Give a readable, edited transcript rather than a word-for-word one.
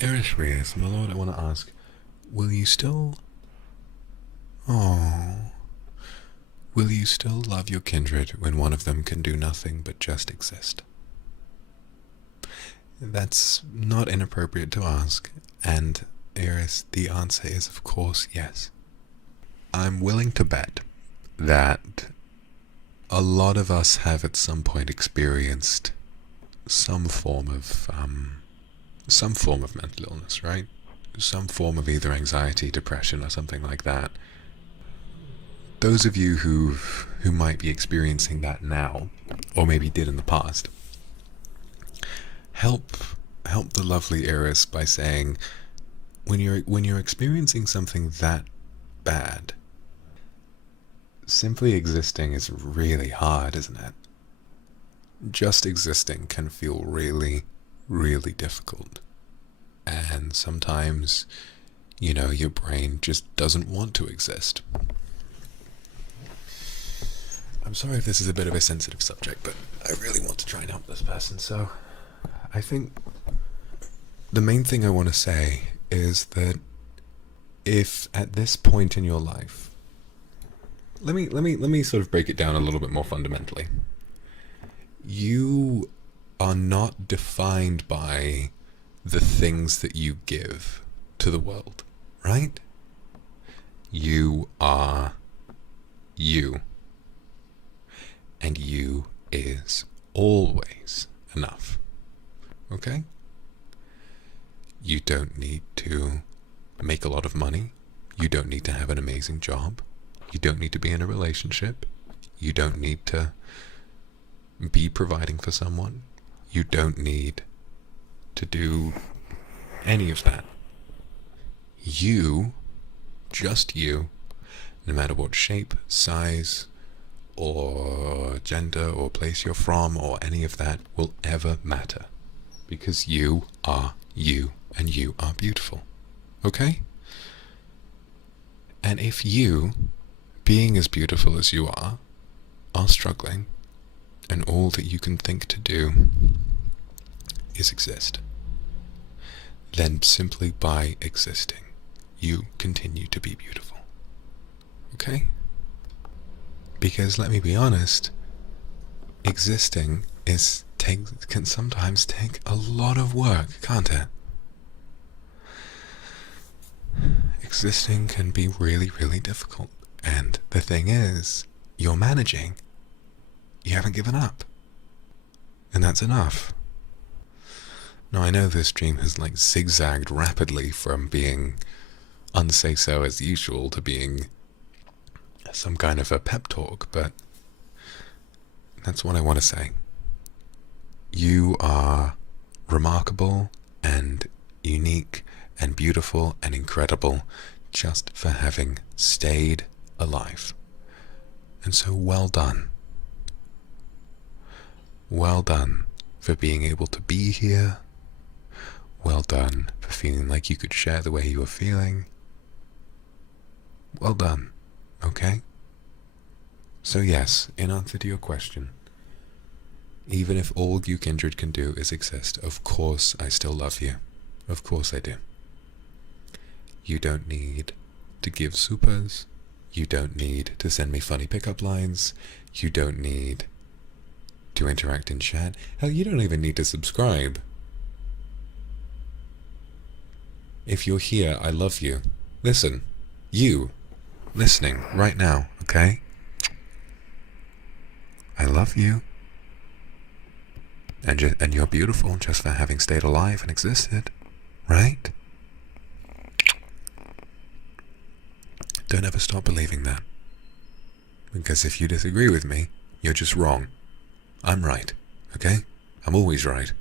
Erisrius, my lord, I want to ask, will you still... Oh... Will you still love your kindred when one of them can do nothing but just exist? That's not inappropriate to ask, and Eris, the answer is of course yes. I'm willing to bet that a lot of us have at some point experienced some form of mental illness, right? Some form of either anxiety, depression, or something like that. Those of you who might be experiencing that now, or maybe did in the past, help the lovely Eris by saying, when you're experiencing something that bad, simply existing is really hard, isn't it? Just existing can feel really, really difficult. And sometimes, your brain just doesn't want to exist. I'm sorry if this is a bit of a sensitive subject, but I really want to try and help this person, so I think the main thing I want to say is that if at this point in your life, let me sort of break it down a little bit more fundamentally. You are not defined by the things that you give to the world, right? You are you. And you is always enough. Okay? You don't need to make a lot of money. You don't need to have an amazing job. You don't need to be in a relationship. You don't need to be providing for someone. You don't need to do any of that. You, just you, no matter what shape, size, or gender, or place you're from, or any of that will ever matter. Because you are you, and you are beautiful. Okay? And if you, being as beautiful as you are struggling, and all that you can think to do is exist, then simply by existing, you continue to be beautiful. Okay? Because let me be honest, existing can sometimes take a lot of work, can't it? Existing can be really, really difficult. And the thing is, you're managing. You haven't given up. And that's enough. Now I know this dream has zigzagged rapidly from being unsay so as usual to being some kind of a pep talk, but that's what I want to say. You are remarkable and unique and beautiful and incredible just for having stayed alive. And so well done. Well done for being able to be here. Well done for feeling like you could share the way you were feeling. Well done. Okay? So yes, in answer to your question, even if all you kindred can do is exist, of course I still love you. Of course I do. You don't need to give supers. You don't need to send me funny pickup lines. You don't need to interact in chat. Hell, you don't even need to subscribe. If you're here, I love you. Listen, you listening right now, okay? I love you. And you're beautiful just for having stayed alive and existed, right? Don't ever stop believing that. Because if you disagree with me, you're just wrong. I'm right, okay? I'm always right.